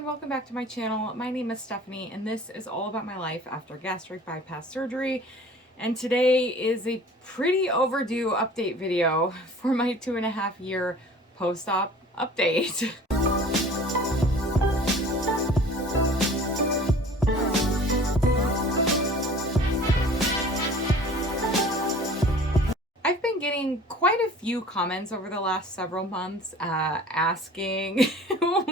everyone, welcome back to my channel. My name is Stephanie and this is all about my life after gastric bypass surgery. And today is a pretty overdue update video for my 2.5 year post-op update. I've been getting quite a few comments over the last several months asking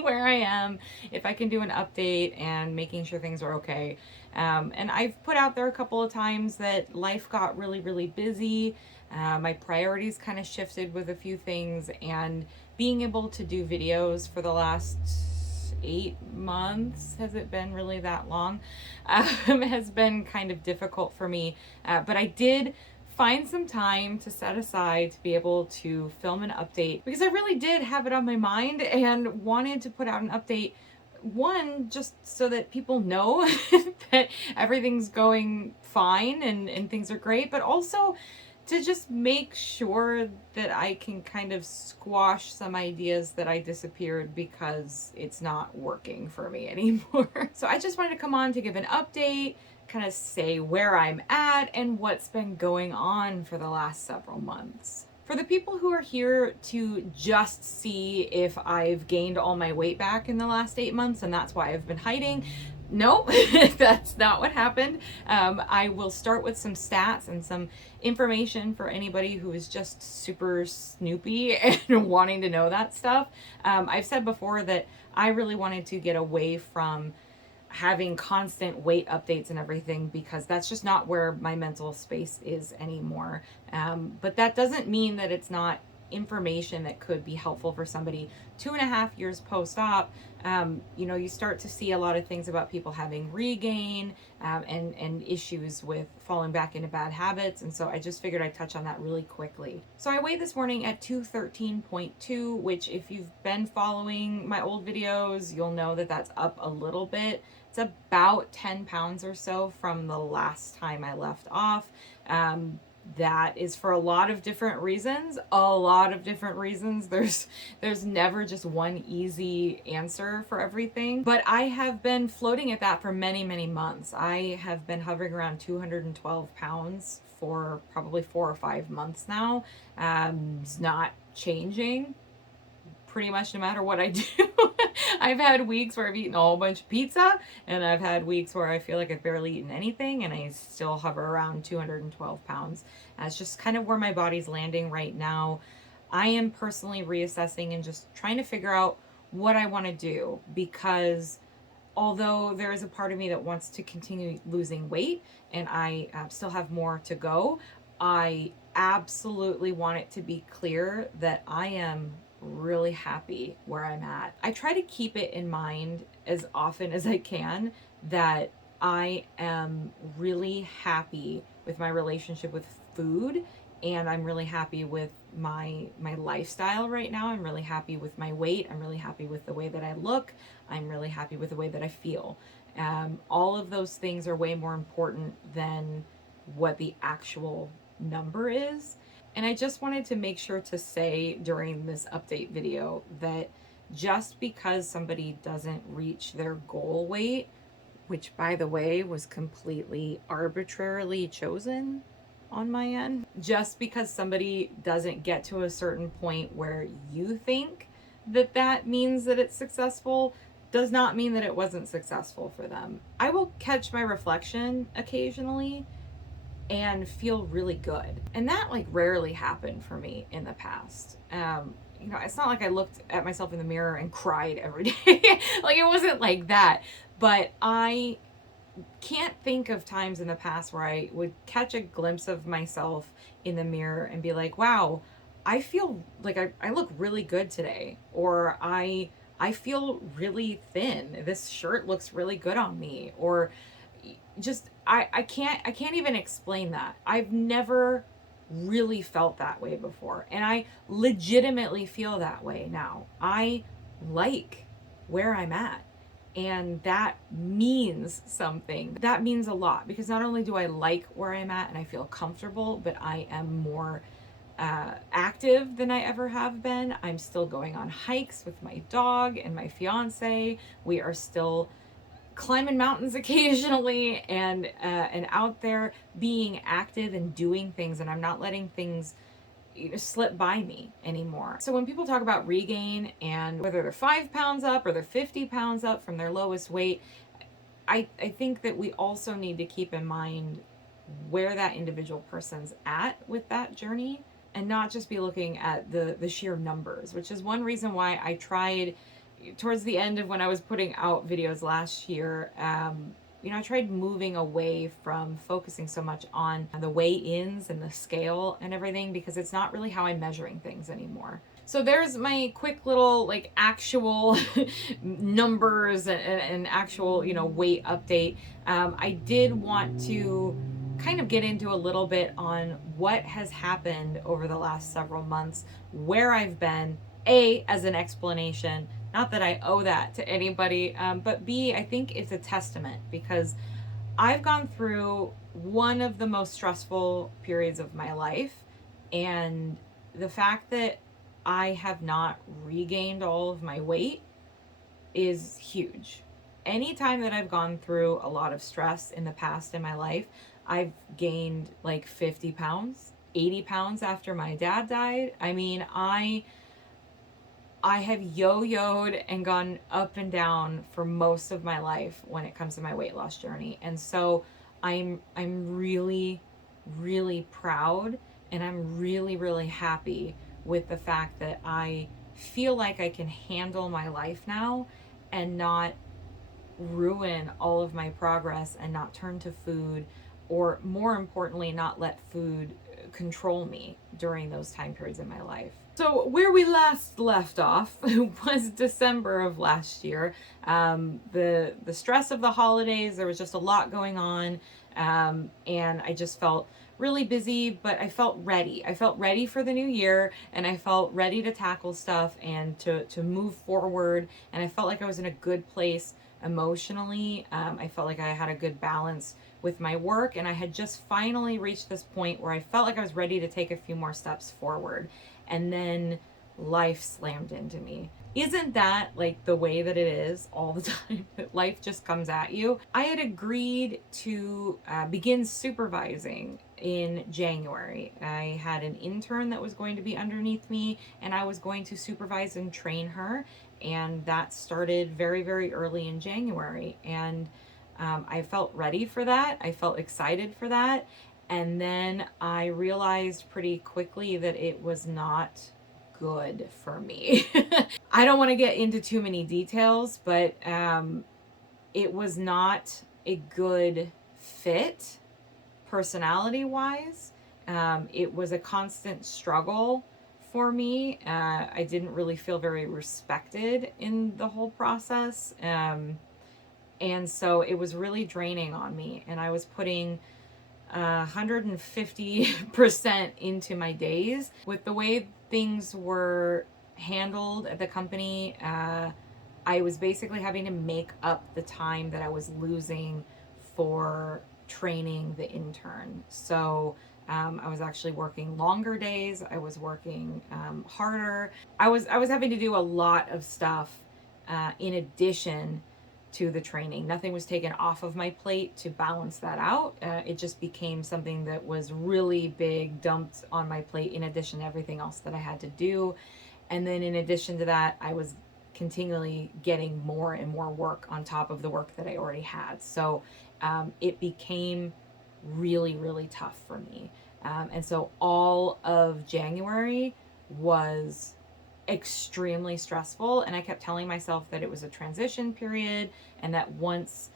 where I am, if I can do an update, and making sure things are okay. And I've put out there a couple of times that life got really busy. My priorities kind of shifted with a few things, and being able to do videos for the last 8 months, has it been really that long, has been kind of difficult for me. But I did find some time to set aside to be able to film an update because I really did have it on my mind and wanted to put out an update. One, just so that people know that everything's going fine and things are great, but also to just make sure that I can kind of squash some ideas that I disappeared because it's not working for me anymore. So I just wanted to come on to give an update, kind of say where I'm at and what's been going on for the last several months. For the people who are here to just see if I've gained all my weight back in the last 8 months and that's why I've been hiding, no, that's not what happened. I will start with some stats and some information for anybody who is just super snoopy and wanting to know that stuff. I've said before that I really wanted to get away from having constant weight updates and everything because that's just not where my mental space is anymore. But that doesn't mean that it's not information that could be helpful for somebody. 2.5 years post-op, you start to see a lot of things about people having regain and issues with falling back into bad habits. And so I just figured I'd touch on that really quickly. So I weighed this morning at 213.2, which if you've been following my old videos, you'll know that that's up a little bit. It's about 10 pounds or so from the last time I left off. That is for a lot of different reasons. There's never just one easy answer for everything. But I have been floating at that for many months. I have been hovering around 212 pounds for probably 4 or 5 months now. It's not changing pretty much no matter what I do. I've had weeks where I've eaten a whole bunch of pizza, and I've had weeks where I feel like I've barely eaten anything, and I still hover around 212 pounds. That's just kind of where my body's landing right now. I am personally reassessing and just trying to figure out what I want to do, because although there is a part of me that wants to continue losing weight, and I still have more to go, I absolutely want it to be clear that I am really happy where I'm at. I try to keep it in mind as often as I can that I am really happy with my relationship with food, and I'm really happy with my lifestyle right now. I'm really happy with my weight. I'm really happy with the way that I look. I'm really happy with the way that I feel. All of those things are way more important than what the actual number is. And I just wanted to make sure to say during this update video that just because somebody doesn't reach their goal weight, which by the way was completely arbitrarily chosen on my end, just because somebody doesn't get to a certain point where you think that that means that it's successful, does not mean that it wasn't successful for them. I will catch my reflection occasionally and feel really good. And that rarely happened for me in the past. It's not like I looked at myself in the mirror and cried every day. It wasn't like that. But I can't think of times in the past where I would catch a glimpse of myself in the mirror and be like, wow, I feel like I look really good today. Or I feel really thin. This shirt looks really good on me. Or just I can't even explain that. I've never really felt that way before, and I legitimately feel that way now. I like where I'm at, and that means something. That means a lot, because not only do I like where I'm at and I feel comfortable, but I am more active than I ever have been. I'm still going on hikes with my dog and my fiance. We are still climbing mountains occasionally, and out there being active and doing things, and I'm not letting things slip by me anymore. So when people talk about regain and whether they're 5 pounds up or they're 50 pounds up from their lowest weight, I think that we also need to keep in mind where that individual person's at with that journey, and not just be looking at the sheer numbers, which is one reason why I tried towards the end of when I was putting out videos last year. I tried moving away from focusing so much on the weigh-ins and the scale and everything, because it's not really how I'm measuring things anymore. So there's my quick little like actual numbers and actual, weight update. I did want to kind of get into a little bit on what has happened over the last several months, where I've been, A, as an explanation, not that I owe that to anybody, but B, I think it's a testament, because I've gone through one of the most stressful periods of my life, and the fact that I have not regained all of my weight is huge. Anytime that I've gone through a lot of stress in the past in my life, I've gained like 50 pounds, 80 pounds after my dad died. I mean, I have yo-yoed and gone up and down for most of my life when it comes to my weight loss journey. And so I'm really, really proud, and I'm really, really happy with the fact that I feel like I can handle my life now and not ruin all of my progress, and not turn to food, or more importantly, not let food control me during those time periods in my life. So where we last left off was December of last year. The stress of the holidays, there was just a lot going on, and I just felt really busy, but I felt ready. I felt ready for the new year, and I felt ready to tackle stuff and to move forward, and I felt like I was in a good place emotionally. I felt like I had a good balance with my work, and I had just finally reached this point where I felt like I was ready to take a few more steps forward. And then life slammed into me. Isn't that like the way that it is all the time? That life just comes at you. I had agreed to begin supervising in January. I had an intern that was going to be underneath me, and I was going to supervise and train her. And that started very, very early in January. And I felt ready for that. I felt excited for that. And then I realized pretty quickly that it was not good for me. I don't want to get into too many details, but it was not a good fit personality-wise. It was a constant struggle for me. I didn't really feel very respected in the whole process. And so it was really draining on me, and I was putting 150% into my days. With the way things were handled at the company, I was basically having to make up the time that I was losing for training the intern. So I was actually working longer days. I was working harder. I was having to do a lot of stuff in addition to the training. Nothing was taken off of my plate to balance that out. It just became something that was really big, dumped on my plate in addition to everything else that I had to do. And then in addition to that, I was continually getting more and more work on top of the work that I already had. So it became really, really tough for me. And so all of January was extremely stressful, and I kept telling myself that it was a transition period, and that once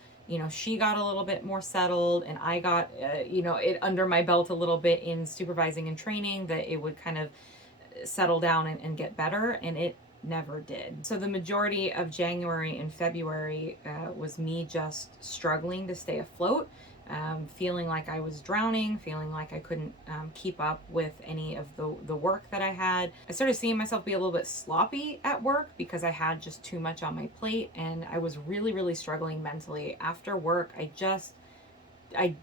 she got a little bit more settled and I got it under my belt a little bit in supervising and training, that it would kind of settle down and get better, and it never did. So the majority of January and February was me just struggling to stay afloat, feeling like I was drowning, feeling like I couldn't keep up with any of the work that I had. I started seeing myself be a little bit sloppy at work because I had just too much on my plate, and I was really, really struggling mentally. After work, I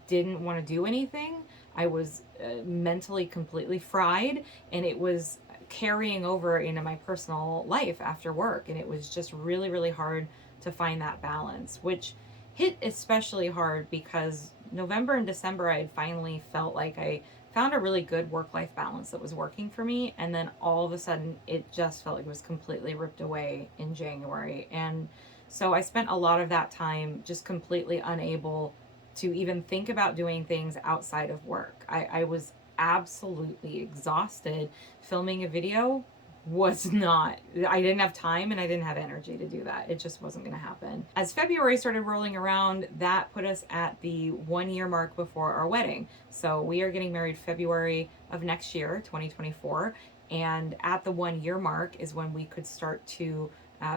didn't want to do anything. I was mentally completely fried, and it was carrying over into my personal life after work. And it was just really, really hard to find that balance, which hit especially hard because November and December I had finally felt like I found a really good work-life balance that was working for me, and then all of a sudden it just felt like it was completely ripped away in January. And so I spent a lot of that time just completely unable to even think about doing things outside of work. I was absolutely exhausted. Filming a video was not, I didn't have time and I didn't have energy to do that. It just wasn't going to happen. As February started rolling around, that put us at the 1 year mark before our wedding. So we are getting married February of next year, 2024. And at the 1 year mark is when we could start to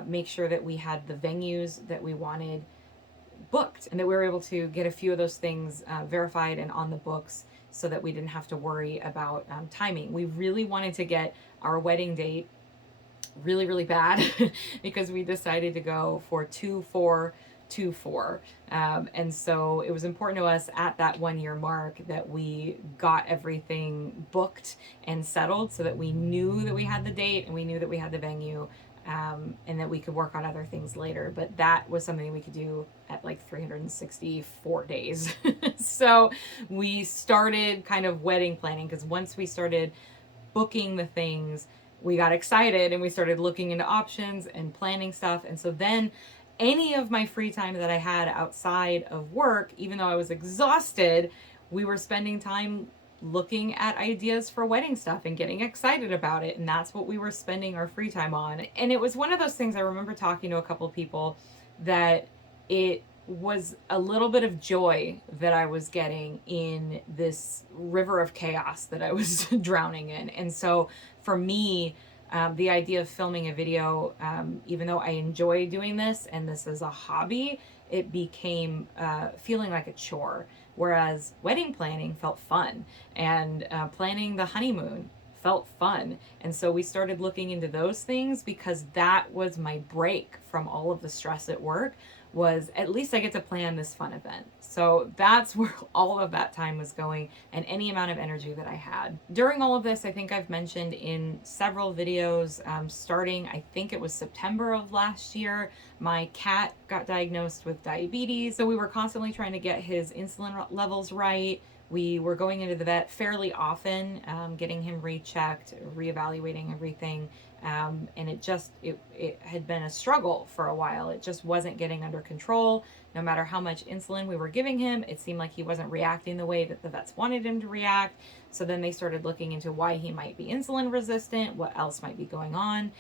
make sure that we had the venues that we wanted booked, and that we were able to get a few of those things verified and on the books, so that we didn't have to worry about timing. We really wanted to get our wedding date really, really bad because we decided to go for 2/4/24. And so it was important to us at that 1 year mark that we got everything booked and settled, so that we knew that we had the date and we knew that we had the venue, and that we could work on other things later. But that was something we could do at like 364 days. So we started kind of wedding planning, because once we started booking the things, we got excited and we started looking into options and planning stuff. And so then any of my free time that I had outside of work, even though I was exhausted, we were spending time looking at ideas for wedding stuff and getting excited about it. And that's what we were spending our free time on. And it was one of those things, I remember talking to a couple of people, that it was a little bit of joy that I was getting in this river of chaos that I was drowning in. And so for me, the idea of filming a video, even though I enjoy doing this and this is a hobby, it became feeling like a chore. Whereas wedding planning felt fun, and planning the honeymoon felt fun. And so we started looking into those things, because that was my break from all of the stress at work, was at least I get to plan this fun event. So that's where all of that time was going, and any amount of energy that I had. During all of this, I think I've mentioned in several videos, starting, I think it was September of last year, my cat got diagnosed with diabetes. So we were constantly trying to get his insulin levels right. We were going into the vet fairly often, getting him rechecked, reevaluating everything. And it had been a struggle for a while. It just wasn't getting under control. No matter how much insulin we were giving him, it seemed like he wasn't reacting the way that the vets wanted him to react. So then they started looking into why he might be insulin resistant, what else might be going on.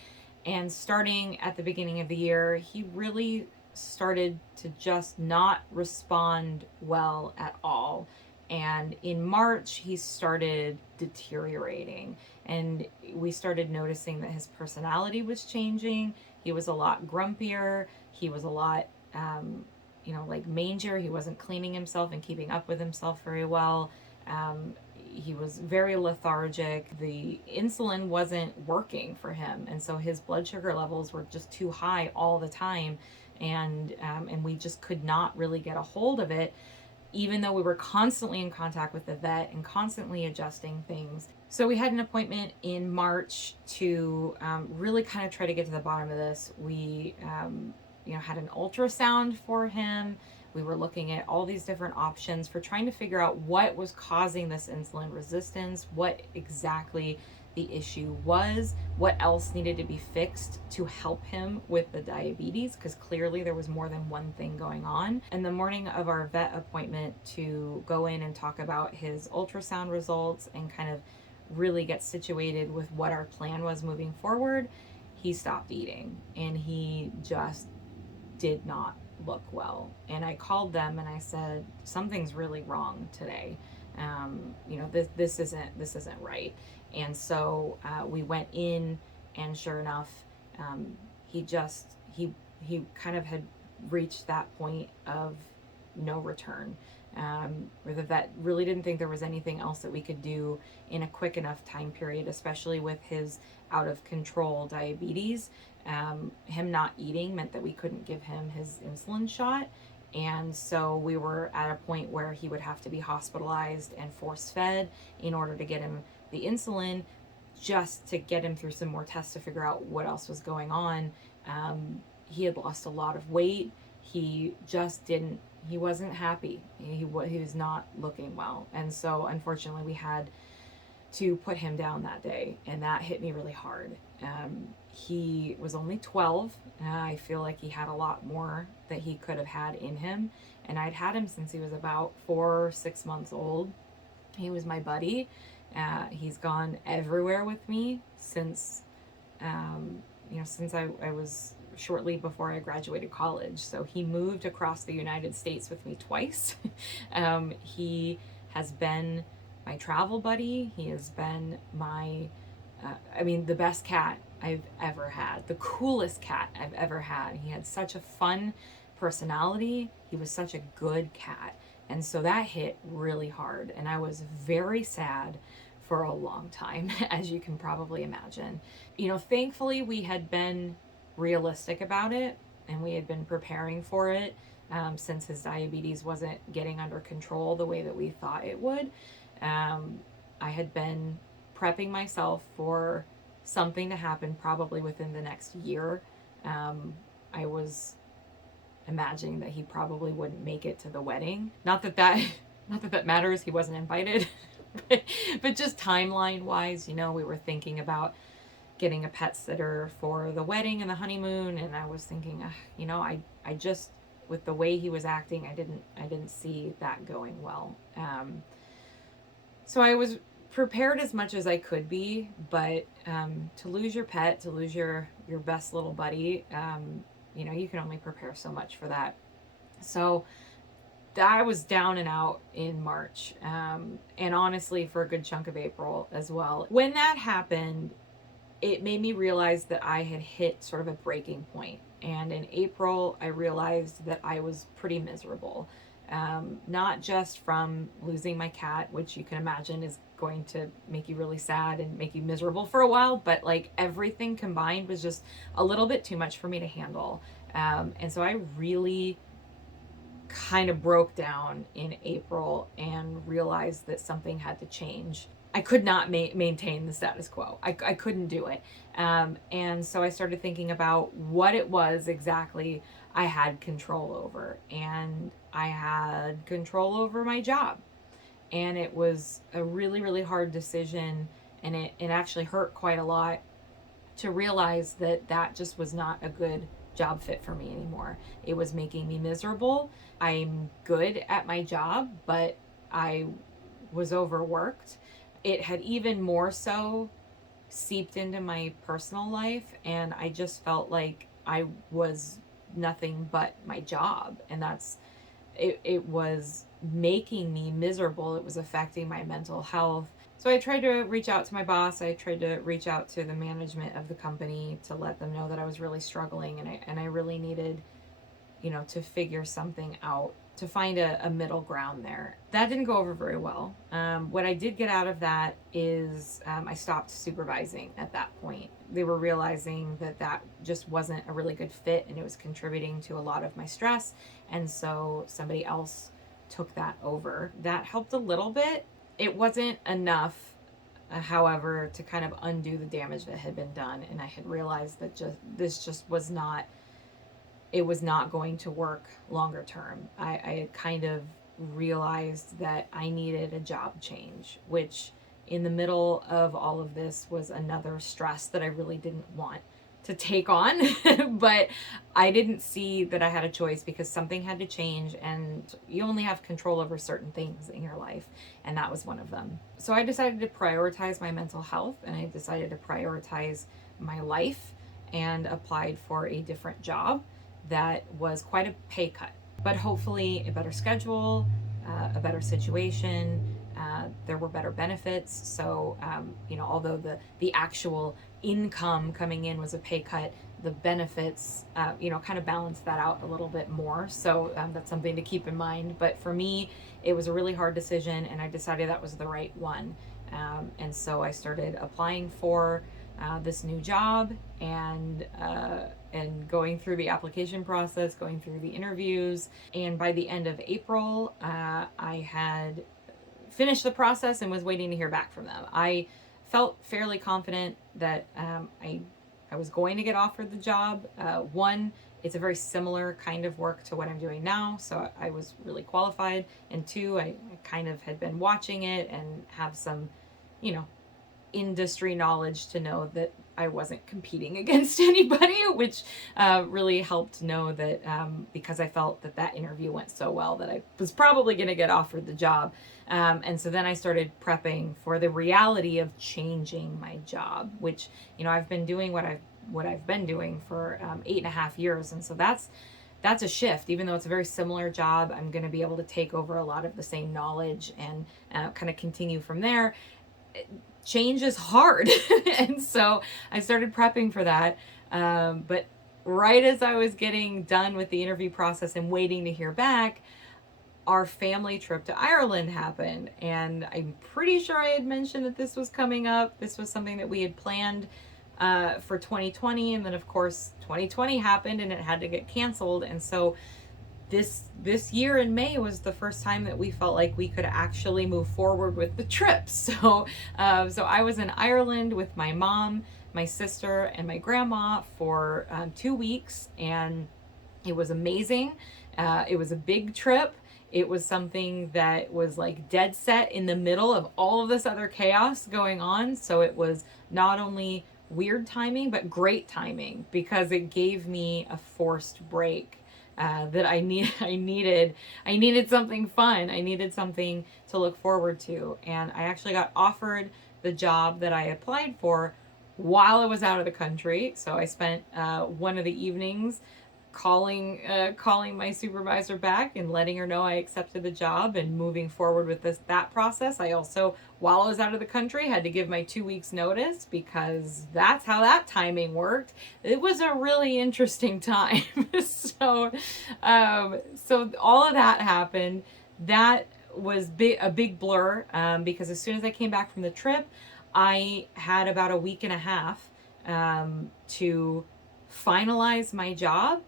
And starting at the beginning of the year, he really started to just not respond well at all. And in March, he started deteriorating, and we started noticing that his personality was changing. He was a lot grumpier. He was a lot, like mangier. He wasn't cleaning himself and keeping up with himself very well. He was very lethargic. The insulin wasn't working for him, and so his blood sugar levels were just too high all the time, and we just could not really get a hold of it, even though we were constantly in contact with the vet and constantly adjusting things. So we had an appointment in March to really kind of try to get to the bottom of this. We had an ultrasound for him. We were looking at all these different options for trying to figure out what was causing this insulin resistance, what exactly the issue was, what else needed to be fixed to help him with the diabetes, because clearly there was more than one thing going on. And the morning of our vet appointment to go in and talk about his ultrasound results and kind of really get situated with what our plan was moving forward, he stopped eating and he just did not look well. And I called them and I said, something's really wrong today. This isn't right. And so we went in, and sure enough, he kind of had reached that point of no return, where the vet really didn't think there was anything else that we could do in a quick enough time period, especially with his out of control diabetes. Him not eating meant that we couldn't give him his insulin shot, And so we were at a point where he would have to be hospitalized and force fed in order to get him the insulin, just to get him through some more tests to figure out what else was going on. He had lost a lot of weight. He just didn't, he wasn't happy. He was not looking well. And so unfortunately we had to put him down that day, and that hit me really hard. He was only 12. I feel like he had a lot more that he could have had in him, and I'd had him since he was about 4 or 6 months old. He was my buddy. He's gone everywhere with me since, since I was shortly before I graduated college. So he moved across the United States with me twice. He has been my travel buddy. He has been my, the best cat I've ever had, the coolest cat I've ever had. He had such a fun personality. He was such a good cat. And so that hit really hard. And I was very sad for a long time, as you can probably imagine. Thankfully we had been realistic about it, and we had been preparing for it, since his diabetes wasn't getting under control the way that we thought it would. I had been prepping myself for something to happen probably within the next year. I was imagining that he probably wouldn't make it to the wedding. Not that that matters. He wasn't invited, but just timeline wise, we were thinking about getting a pet sitter for the wedding and the honeymoon. And I was thinking, I just, with the way he was acting, I didn't see that going well. So I was prepared as much as I could be, but to lose your pet, to lose your best little buddy, you can only prepare so much for that. So I was down and out in March, and honestly for a good chunk of April as well. When that happened, it made me realize that I had hit sort of a breaking point. And in April, I realized that I was pretty miserable. Not just from losing my cat, which you can imagine is going to make you really sad and make you miserable for a while, but like everything combined was just a little bit too much for me to handle. And so I really kind of broke down in April and realized that something had to change. I could not maintain the status quo. I couldn't do it. And so I started thinking about what it was exactly I had control over. And I had control over my job. And it was a really, really hard decision. And it actually hurt quite a lot to realize that just was not a good job fit for me anymore. It was making me miserable. I'm good at my job, but I was overworked. It had even more so seeped into my personal life, and I just felt like I was nothing but my job, and it was making me miserable. It was affecting my mental health. So I tried to reach out to my boss. I tried to reach out to the management of the company to let them know that I was really struggling, and I really needed, to figure something out, to find a middle ground there. That didn't go over very well. What I did get out of that is I stopped supervising at that point. They were realizing that just wasn't a really good fit, and it was contributing to a lot of my stress. And so somebody else took that over. That helped a little bit. It wasn't enough, however, to kind of undo the damage that had been done. And I had realized that this was not, it was not going to work longer term. I had kind of realized that I needed a job change, which in the middle of all of this was another stress that I really didn't want to take on. But I didn't see that I had a choice, because something had to change, and you only have control over certain things in your life, and that was one of them. So I decided to prioritize my mental health, and I decided to prioritize my life, and applied for a different job that was quite a pay cut, but hopefully a better schedule, a better situation. There were better benefits. So, although the actual income coming in was a pay cut, the benefits, kind of balanced that out a little bit more. So that's something to keep in mind. But for me, it was a really hard decision, and I decided that was the right one. And so I started applying for this new job, and and going through the application process, going through the interviews. And by the end of April, I had finished the process and was waiting to hear back from them. I felt fairly confident that I was going to get offered the job. One, it's a very similar kind of work to what I'm doing now, so I was really qualified. And two, I kind of had been watching it and have some, you know, industry knowledge to know that I wasn't competing against anybody, which really helped know that because I felt that that interview went so well that I was probably going to get offered the job. And so then I started prepping for the reality of changing my job, which, you know, I've been doing what I've been doing for 8.5 years. And so that's a shift. Even though it's a very similar job, I'm going to be able to take over a lot of the same knowledge and kind of continue from there. Change is hard. And so I started prepping for that. But right as I was getting done with the interview process and waiting to hear back, our family trip to Ireland happened. And I'm pretty sure I had mentioned that this was coming up. This was something that we had planned for 2020. And then, of course, 2020 happened and it had to get canceled. And so this year in May was the first time that we felt like we could actually move forward with the trip. So I was in Ireland with my mom, my sister, and my grandma for 2 weeks, and it was amazing. It was a big trip. It was something that was like dead set in the middle of all of this other chaos going on. So it was not only weird timing, but great timing, because it gave me a forced break. That I needed something fun. I needed something to look forward to. And I actually got offered the job that I applied for while I was out of the country. So I spent one of the evenings calling my supervisor back and letting her know I accepted the job and moving forward with that process. I also, while I was out of the country, had to give my 2 weeks notice, because that's how that timing worked. It was a really interesting time. So all of that happened. That was a big blur, because as soon as I came back from the trip, I had about a week and a half to finalize my job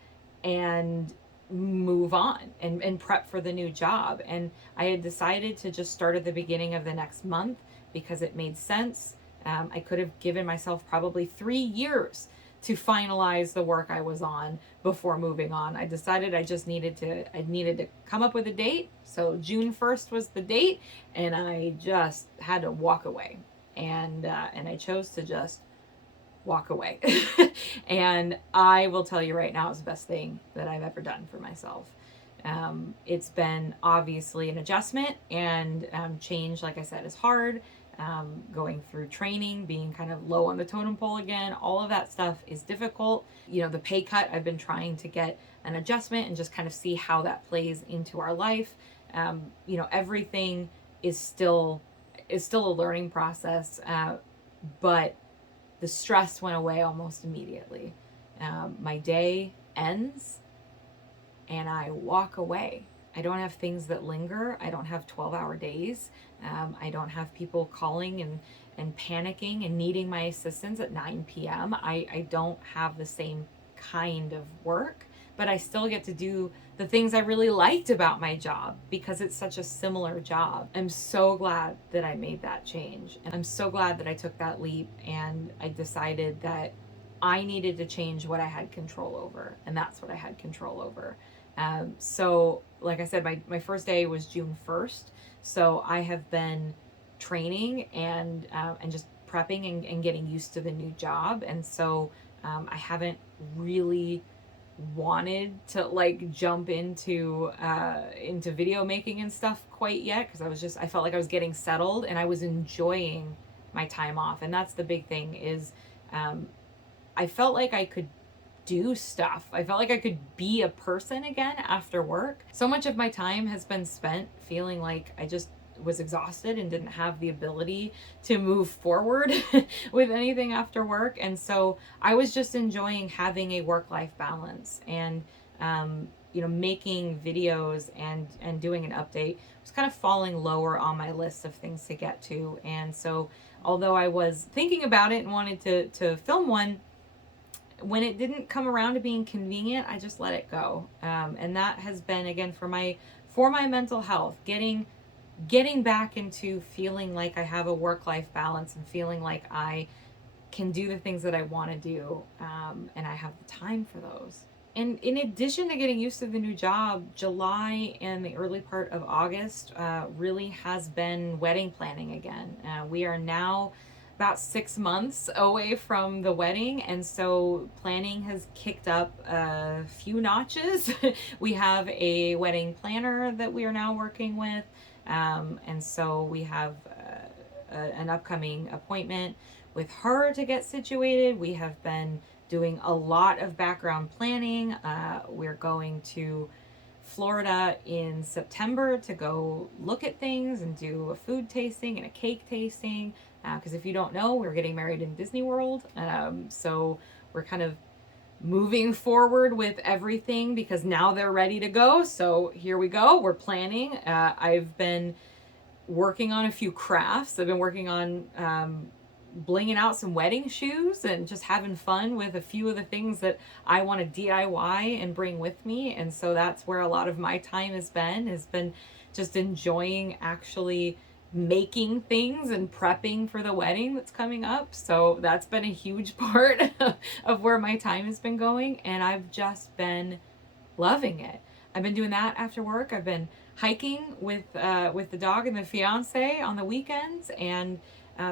and move on and prep for the new job. And I had decided to just start at the beginning of the next month because it made sense. I could have given myself probably 3 years to finalize the work I was on before moving on. I decided I needed to come up with a date. So June 1st was the date, and I just had to walk away. And I chose to just walk away. And I will tell you right now, it's the best thing that I've ever done for myself. It's been obviously an adjustment, and change, like I said, is hard. Going through training, being kind of low on the totem pole again, all of that stuff is difficult. You know, the pay cut, I've been trying to get an adjustment and just kind of see how that plays into our life. You know, everything is still a learning process, but the stress went away almost immediately. My day ends and I walk away. I don't have things that linger. I don't have 12-hour days. I don't have people calling and panicking and needing my assistance at 9 p.m. I don't have the same kind of work, but I still get to do the things I really liked about my job because it's such a similar job. I'm so glad that I made that change. And I'm so glad that I took that leap and I decided that I needed to change what I had control over. And that's what I had control over. So like I said, my first day was June 1st. So I have been training and just prepping and getting used to the new job. And so I haven't really wanted to like jump into video making and stuff quite yet, because I felt like I was getting settled and I was enjoying my time off. And that's the big thing is I felt like I could do stuff. I felt like I could be a person again after work. So much of my time has been spent feeling like I just was exhausted and didn't have the ability to move forward with anything after work. And so I was just enjoying having a work-life balance, and making videos and doing an update was kind of falling lower on my list of things to get to. And so although I was thinking about it and wanted to film one, When it didn't come around to being convenient, I just let it go. And that has been, again, for my mental health, getting back into feeling like I have a work-life balance and feeling like I can do the things that I want to do, and I have the time for those. And in addition to getting used to the new job, July and the early part of August really has been wedding planning again. We are now about 6 months away from the wedding, and so planning has kicked up a few notches. We have a wedding planner that we are now working with, and so we have an upcoming appointment with her to get situated. We have been doing a lot of background planning. We're going to Florida in September to go look at things and do a food tasting and a cake tasting. Because if you don't know, we're getting married in Disney World. So we're kind of moving forward with everything because now they're ready to go. So here we go. We're planning. I've been working on a few crafts. I've been working on blinging out some wedding shoes and just having fun with a few of the things that I want to DIY and bring with me. And so that's where a lot of my time has been just enjoying actually making things and prepping for the wedding that's coming up. So that's been a huge part of where my time has been going, and I've just been loving it. I've been doing that after work. I've been hiking with the dog and the fiance on the weekends, and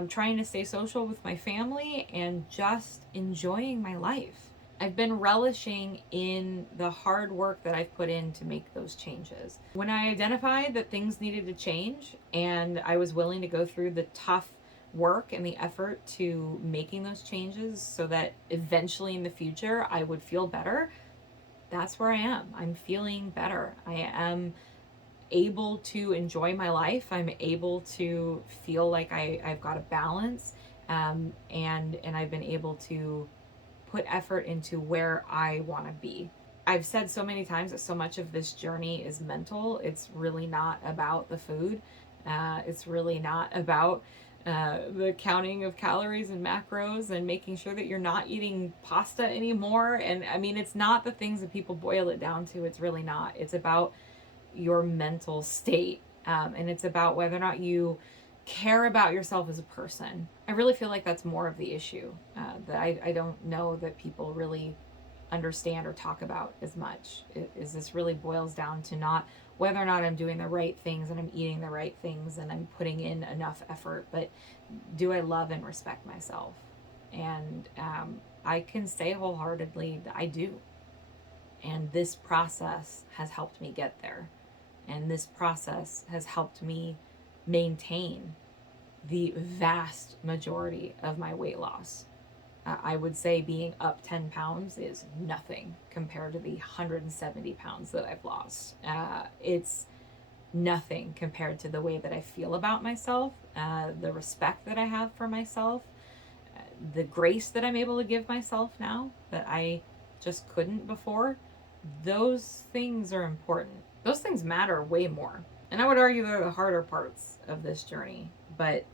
trying to stay social with my family and just enjoying my life. I've been relishing in the hard work that I've put in to make those changes. When I identified that things needed to change and I was willing to go through the tough work and the effort to making those changes so that eventually in the future I would feel better, that's where I am. I'm feeling better. I am able to enjoy my life. I'm able to feel like I've got a balance, and I've been able to put effort into where I want to be. I've said so many times that so much of this journey is mental. It's really not about the food. It's really not about the counting of calories and macros and making sure that you're not eating pasta anymore. And I mean, it's not the things that people boil it down to. It's really not. It's about your mental state. And it's about whether or not you care about yourself as a person. I really feel like that's more of the issue that I don't know that people really understand or talk about as much. Is this really boils down to not whether or not I'm doing the right things and I'm eating the right things and I'm putting in enough effort, but do I love and respect myself? And I can say wholeheartedly that I do. And this process has helped me get there. And this process has helped me maintain the vast majority of my weight loss. I would say being up 10 pounds is nothing compared to the 170 pounds that I've lost. It's nothing compared to the way that I feel about myself, the respect that I have for myself, the grace that I'm able to give myself now that I just couldn't before. Those things are important. Those things matter way more. And I would argue they're the harder parts of this journey, but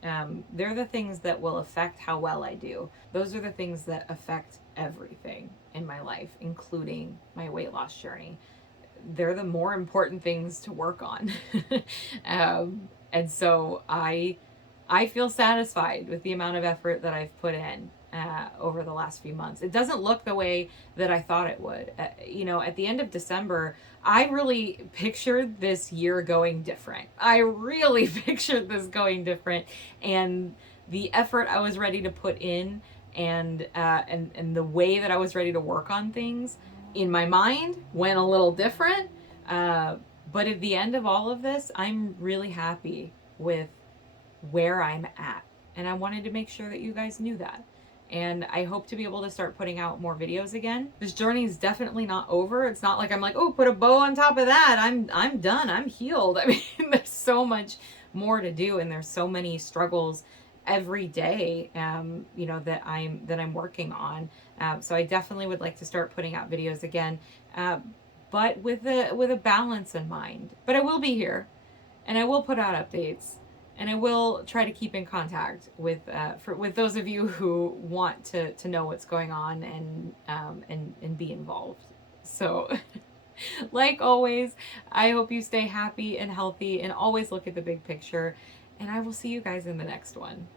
they're the things that will affect how well I do. Those are the things that affect everything in my life, including my weight loss journey. They're the more important things to work on. And so I feel satisfied with the amount of effort that I've put in over the last few months. It doesn't look the way that I thought it would. At the end of December, I really pictured this year going different. I really pictured this going different, and the effort I was ready to put in, and the way that I was ready to work on things in my mind went a little different. But at the end of all of this, I'm really happy with where I'm at, and I wanted to make sure that you guys knew that. And I hope to be able to start putting out more videos again. This journey is definitely not over. It's not like I'm like, oh, put a bow on top of that. I'm done. I'm healed. I mean, there's so much more to do, and there's so many struggles every day, that I'm working on. So I definitely would like to start putting out videos again, but with a balance in mind. But I will be here, and I will put out updates. And I will try to keep in contact with with those of you who want to know what's going on and be involved. So, like always, I hope you stay happy and healthy and always look at the big picture. And I will see you guys in the next one.